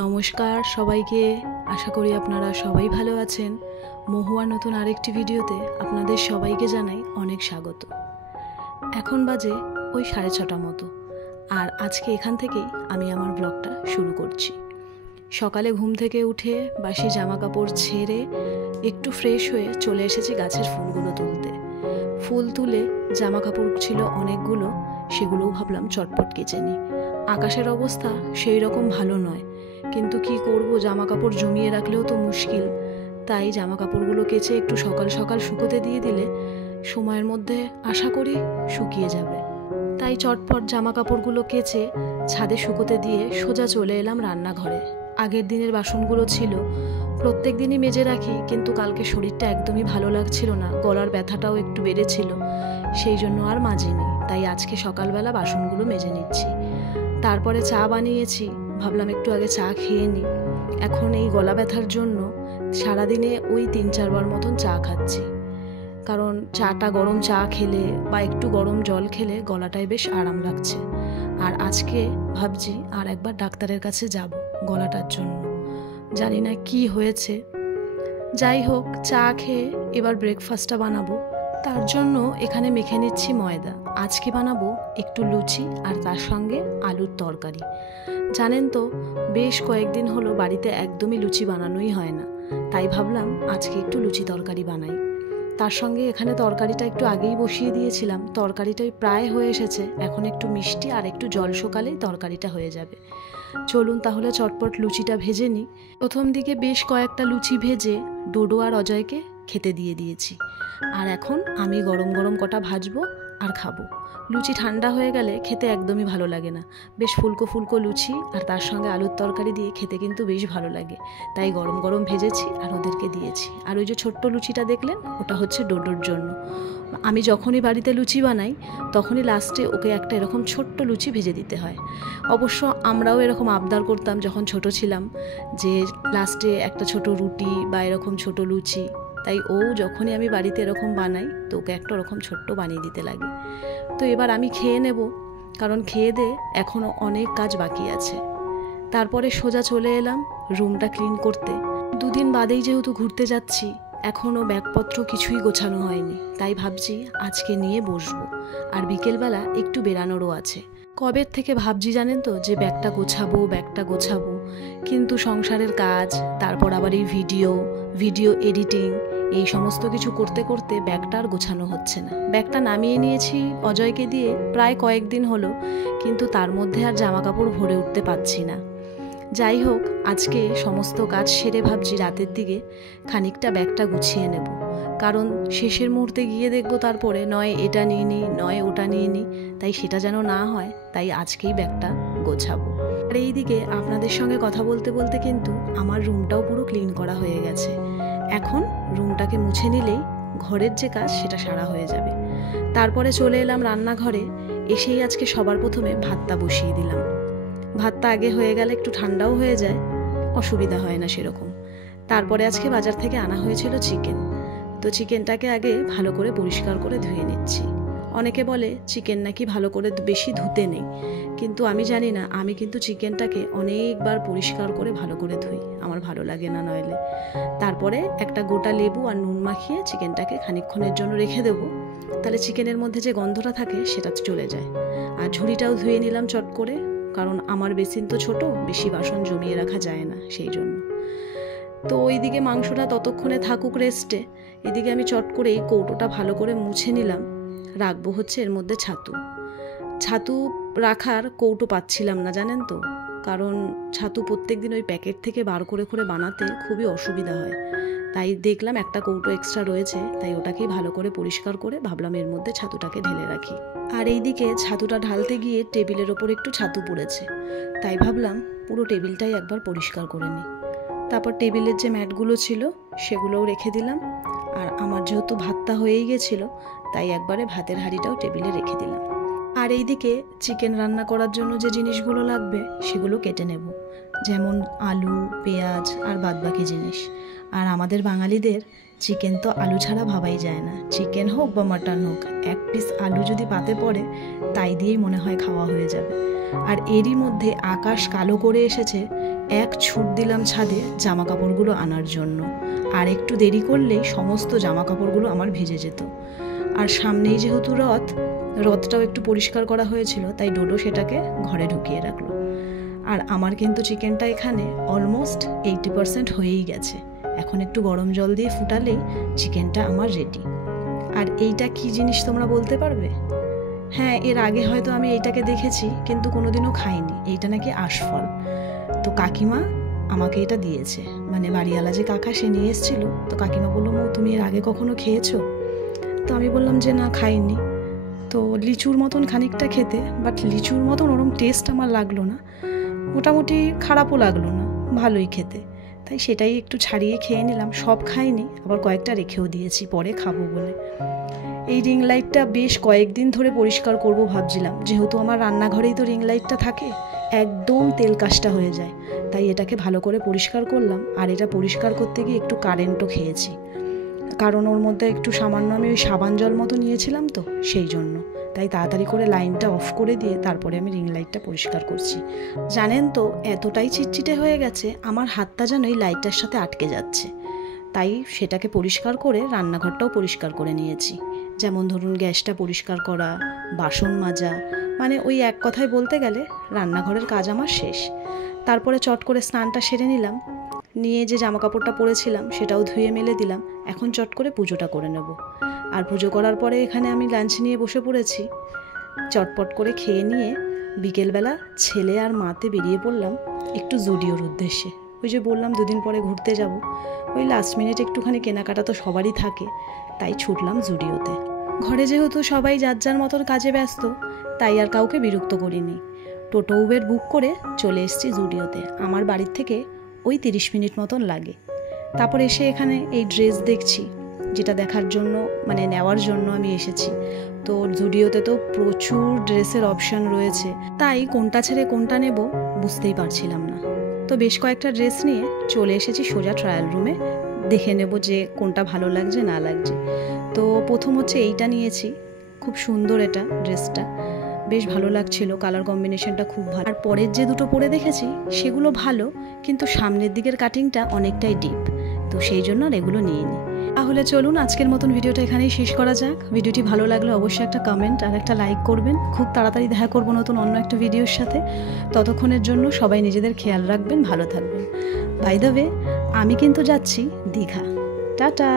নমস্কার সবাইকে। আশা করি আপনারা সবাই ভালো আছেন। মহুয়ার নতুন আরেকটি ভিডিওতে আপনাদের সবাইকে জানাই অনেক স্বাগত। এখন বাজে ওই 6:30 মতো, আর আজকে এখান থেকেই আমি আমার ব্লগটা শুরু করছি। সকালে ঘুম থেকে উঠে বাসি জামা কাপড় ছেড়ে একটু ফ্রেশ হয়ে চলে এসেছি গাছের ফুলগুলো তুলতে। ফুল তুলে জামা কাপড় ছিল অনেকগুলো, সেগুলোও ভাবলাম চটপট কেচে নিই। আকাশের অবস্থা সেই রকম ভালো নয়, কিন্তু কি করব, জামা কাপড় জমিয়ে রাখলেও তো মুশকিল। তাই জামা কাপড়গুলো কেচে একটু সকাল সকাল শুকোতে দিয়ে দিলে সময়ের মধ্যে আশা করি শুকিয়ে যাবে। তাই চটপট জামা কাপড়গুলো কেচে ছাদে শুকোতে দিয়ে সোজা চলে এলাম রান্নাঘরে। আগের দিনের বাসনগুলো ছিল, প্রত্যেক দিনই মেজে রাখি, কিন্তু কালকে শরীরটা একদমই ভালো লাগছিল না, গলার ব্যথাটাও একটু বেড়েছিল, সেই জন্য আর মাজিনি। তাই আজকে সকালবেলা বাসনগুলো মেজে নিচ্ছি। তারপরে চা বানিয়েছি, ভাবলাম একটু আগে চা খেয়ে নিই। এখন এই গলা ব্যথার জন্য সারাদিনে ওই 3-4 বার মতন চা খাচ্ছি, কারণ চাটা গরম চা খেলে বা একটু গরম জল খেলে গলাটায় বেশ আরাম লাগছে। আর আজকে ভাবছি আর একবার ডাক্তারের কাছে যাব গলাটার জন্য, জানি না কি হয়েছে। যাই হোক, চা খেয়ে এবার ব্রেকফাস্টটা বানাবো। তার জন্য এখানে মেখে নিচ্ছি ময়দা। আজকে বানাবো একটু লুচি আর তার সঙ্গে আলুর তরকারি। জানেন তো, বেশ কয়েকদিন হলো বাড়িতে একদমই লুচি বানানোই হয় না, তাই ভাবলাম আজকে একটু লুচি তরকারি বানাই। তার সঙ্গে এখানে তরকারিটা একটু আগেই বসিয়ে দিয়েছিলাম, তরকারিটাই প্রায় হয়ে এসেছে। এখন একটু মিষ্টি আর একটু জল শোকালেই তরকারিটা হয়ে যাবে। চলুন তাহলে চটপট লুচিটা ভেজে নিই। প্রথম দিকে বেশ কয়েকটা লুচি ভেজে ডোডো আর অজয়কে খেতে দিয়ে দিয়েছি, আর এখন আমি গরম গরম কটা ভাজবো আর খাবো। লুচি ঠান্ডা হয়ে গেলে খেতে একদমই ভালো লাগে না। বেশ ফুলকো ফুলকো লুচি আর তার সঙ্গে আলুর তরকারি দিয়ে খেতে কিন্তু বেশ ভালো লাগে, তাই গরম গরম ভেজেছি আর ওদেরকে দিয়েছি। আর ওই যে ছোট্ট লুচিটা দেখলেন, ওটা হচ্ছে ডোডোর জন্য। আমি যখনই বাড়িতে লুচি বানাই তখনই লাস্টে ওকে একটা এরকম ছোট্ট লুচি ভেজে দিতে হয়। অবশ্য আমরাও এরকম আবদার করতাম যখন ছোট ছিলাম, যে লাস্টে একটা ছোট রুটি বা এরকম ছোট লুচি। তাই ও যখনই আমি বাড়িতে এরকম বানাই তো ওকে একটা ওরকম ছোট্ট বানিয়ে দিতে লাগে। তো এবার আমি খেয়ে নেব, কারণ খেয়ে দিয়ে এখনও অনেক কাজ বাকি আছে। তারপরে সোজা চলে এলাম রুমটা ক্লিন করতে। দুদিন বাদেই যেহেতু ঘুরতে যাচ্ছি, এখনও ব্যাগপত্র কিছুই গোছানো হয়নি, তাই ভাবছি আজকে নিয়ে বসবো। আর বিকেলবেলা একটু বেরানোরও আছে। কবের থেকে ভাবছি জানেন তো, যে ব্যাগটা গোছাবো, কিন্তু সংসারের কাজ, তারপর আবার এই ভিডিও এডিটিং, এই সমস্ত কিছু করতে করতে ব্যাগটা আর গোছানো হচ্ছে না। ব্যাগটা নামিয়ে নিয়েছি অজয়কে দিয়ে প্রায় কয়েকদিন হলো, কিন্তু তার মধ্যে আর জামা কাপড় ভরে উঠতে পারছি না। যাই হোক, আজকে সমস্ত কাজ সেরে ভাবছি রাতের দিকে খানিকটা ব্যাগটা গুছিয়ে নেব, কারণ শেষের মুহূর্তে গিয়ে দেখবো তারপরে নয় এটা নিয়ে নিই নয় ওটা নিয়ে নিই, তাই সেটা যেন না হয়, তাই আজকেই ব্যাগটা গোছাবো। আর এইদিকে আপনাদের সঙ্গে কথা বলতে বলতে কিন্তু আমার রুমটাও পুরো ক্লিন করা হয়ে গেছে। এখন রুমটাকে মুছে নিলেই ঘরের যে কাজ সেটা সারা হয়ে যাবে। তারপরে চলে এলাম রান্নাঘরে। এসেই আজকে সবার প্রথমে ভাতটা বসিয়ে দিলাম। ভাতটা আগে হয়ে গেলে একটু ঠান্ডাও হয়ে যায়, অসুবিধা হয় না সেরকম। তারপরে আজকে বাজার থেকে আনা হয়েছিল চিকেন, তো চিকেনটাকে আগে ভালো করে পরিষ্কার করে ধুয়ে নিচ্ছি। অনেকে বলে চিকেন নাকি ভালো করে বেশি ধুতে নেই, কিন্তু আমি জানি না, আমি কিন্তু চিকেনটাকে অনেকবার পরিষ্কার করে ভালো করে ধুই, আমার ভালো লাগে না নইলে। তারপরে একটা গোটা লেবু আর নুন মাখিয়ে চিকেনটাকে খানিকক্ষণের জন্য রেখে দেবো, তাহলে চিকেনের মধ্যে যে গন্ধটা থাকে সেটা চলে যায়। আর ঝুড়িটাও ধুয়ে নিলাম চট করে, কারণ আমার বেসিন তো ছোট, বেশি বাসন জমিয়ে রাখা যায় না, সেই জন্য। তো ওইদিকে মাংসটা ততক্ষণে থাকুক রেস্টে, এদিকে আমি চট করে এই কৌটোটা ভালো করে মুছে নিলাম। রাখবো হচ্ছে এর মধ্যে ছাতু রাখার কৌটো পাচ্ছিলাম না জানেন তো, কারণ ছাতু প্রত্যেক দিন ওই প্যাকেট থেকে বার করে করে বানাতে খুবই অসুবিধা হয়। তাই দেখলাম একটা কৌটো এক্সট্রা রয়েছে, তাই ওটাকেই ভালো করে পরিষ্কার করে ভাবলাম এর মধ্যে ছাতুটাকে ঢেলে রাখি। আর এইদিকে ছাতুটা ঢালতে গিয়ে টেবিলের ওপর একটু ছাতু পড়েছে, তাই ভাবলাম পুরো টেবিলটাই একবার পরিষ্কার করে নিই। তারপর টেবিলের যে ম্যাটগুলো ছিল সেগুলোও রেখে দিলাম। আর আমার যেহেতু ভাতটা হয়েই গেছিলো, তাই একবারে ভাতের হাঁড়িটাও টেবিলে রেখে দিলাম। আর এইদিকে চিকেন রান্না করার জন্য যে জিনিসগুলো লাগবে সেগুলো কেটে নেব, যেমন আলু, পেঁয়াজ আর বাদবাকি জিনিস। আর আমাদের বাঙালিদের চিকেন তো আলু ছাড়া ভাবাই যায় না, চিকেন হোক বা মাটন হোক, এক পিস আলু যদি পাতে পড়ে তাই দিয়েই মনে হয় খাওয়া হয়ে যাবে। আর এরই মধ্যে আকাশ কালো করে এসেছে, এক ছুট দিলাম ছাদে জামা কাপড়গুলো আনার জন্য। আর একটু দেরি করলেই সমস্ত জামা কাপড়গুলো আমার ভিজে যেত। আর সামনেই যেহেতু রথটাও একটু পরিষ্কার করা হয়েছিল, তাই ডোডো সেটাকে ঘরে ঢুকিয়ে রাখলো। আর আমার কিন্তু চিকেনটা এখানে অলমোস্ট 80% হয়েই গেছে। এখন একটু গরম জল দিয়ে ফুটালেই চিকেনটা আমার রেডি। আর এইটা কি জিনিস তোমরা বলতে পারবে? হ্যাঁ, এর আগে হয়তো আমি এইটাকে দেখেছি, কিন্তু কোনোদিনও খাইনি। এইটা নাকি আশফল। তো কাকিমা আমাকে এটা দিয়েছে, মানে বাড়িওয়ালা যে কাকা সে নিয়ে এসেছিল। তো কাকিমা বললো, মৌ তুমি এর আগে কখনো খেয়েছো? তো আমি বললাম যে না, খাইনি। তো লিচুর মতন খানিকটা খেতে, বাট লিচুর মতন ওরম টেস্ট আমার লাগলো না, মোটামুটি খারাপও লাগলো না, ভালোই খেতে। তাই সেটাই একটু ছাড়িয়ে খেয়ে নিলাম। সব খাইনি, আবার কয়েকটা রেখেও দিয়েছি পরে খাবো বলে। এই রিং লাইটটা বেশ কয়েকদিন ধরে পরিষ্কার করব ভাবছিলাম, যেহেতু আমার রান্নাঘরেই তো রিং লাইটটা থাকে, একদম তেল কাজটা হয়ে যায়। তাই এটাকে ভালো করে পরিষ্কার করলাম। আর এটা পরিষ্কার করতে গিয়ে একটু কারেন্টও খেয়েছি, কারণ ওর মধ্যে একটু সামান্য আমি ওই সাবান জল মতো নিয়েছিলাম, তো সেই জন্য। তাই তাড়াতাড়ি করে লাইনটা অফ করে দিয়ে তারপরে আমি রিং লাইটটা পরিষ্কার করছি। জানেন তো, এতটাই চিটচিটে হয়ে গেছে আমার হাতটা যেন এই লাইটটার সাথে আটকে যাচ্ছে। তাই সেটাকে পরিষ্কার করে রান্নাঘরটাও পরিষ্কার করে নিয়েছি। যেমন ধরুন গ্যাসটা পরিষ্কার করা, বাসন মাজা, মানে ওই এক কথায় বলতে গেলে রান্নাঘরের কাজ আমার শেষ। তারপরে চট করে স্নানটা সেরে নিলাম, নিয়ে যে জামা কাপড়টা পরেছিলাম সেটাও ধুয়ে মেলে দিলাম। এখন চট করে পুজোটা করে নেব। আর পুজো করার পরে এখানে আমি লাঞ্চ নিয়ে বসে পড়েছি। চটপট করে খেয়ে নিয়ে বিকেলবেলা ছেলে আর মাতে বেরিয়ে পড়লাম একটু জুডিওর উদ্দেশ্যে। ওই যে বললাম দুদিন পরে ঘুরতে যাব, ওই লাস্ট মিনিট একটুখানি কেনাকাটা তো সবারই থাকে, তাই ছুটলাম জুডিওতে। ঘরে যেহেতু সবাই যার যার মতন কাজে ব্যস্ত, তাই আর কাউকে বিরক্ত করিনি। টোটো উবের বুক করে চলে এসেছি জুডিওতে। আমার বাড়ির থেকে ওই 30 মিনিট মতন লাগে। তারপর এসে এখানে এই ড্রেস দেখছি, যেটা দেখার জন্য মানে নেওয়ার জন্য আমি এসেছি। তো জুডিওতে তো প্রচুর ড্রেসের অপশান রয়েছে, তাই কোনটা ছেড়ে কোনটা নেব বুঝতেই পারছিলাম না। তো বেশ কয়েকটা ড্রেস নিয়ে চলে এসেছি সোজা ট্রায়াল রুমে, দেখে নেব যে কোনটা ভালো লাগছে না লাগছে। তো প্রথম হচ্ছে এইটা নিয়েছি, খুব সুন্দর এটা ড্রেসটা, বেশ ভালো লাগছিল, কালার কম্বিনেশনটা খুব ভালো। আর পরের যে দুটো পরে দেখেছি সেগুলো ভালো, কিন্তু সামনের দিকের কাটিংটা অনেকটাই ডিপ, তো সেই জন্য আর এগুলো নিয়ে নিই। তাহলে চলুন আজকের মতন ভিডিওটা এখানেই শেষ করা যাক। ভিডিওটি ভালো লাগলে অবশ্যই একটা কমেন্ট আর একটা লাইক করবেন। খুব তাড়াতাড়ি দেখা করবো নতুন অন্য একটা ভিডিওর সাথে। ততক্ষণের জন্য সবাই নিজেদের খেয়াল রাখবেন, ভালো থাকবেন। বাই দ্য ওয়ে, আমি কিন্তু যাচ্ছি দীঘা। টাটা।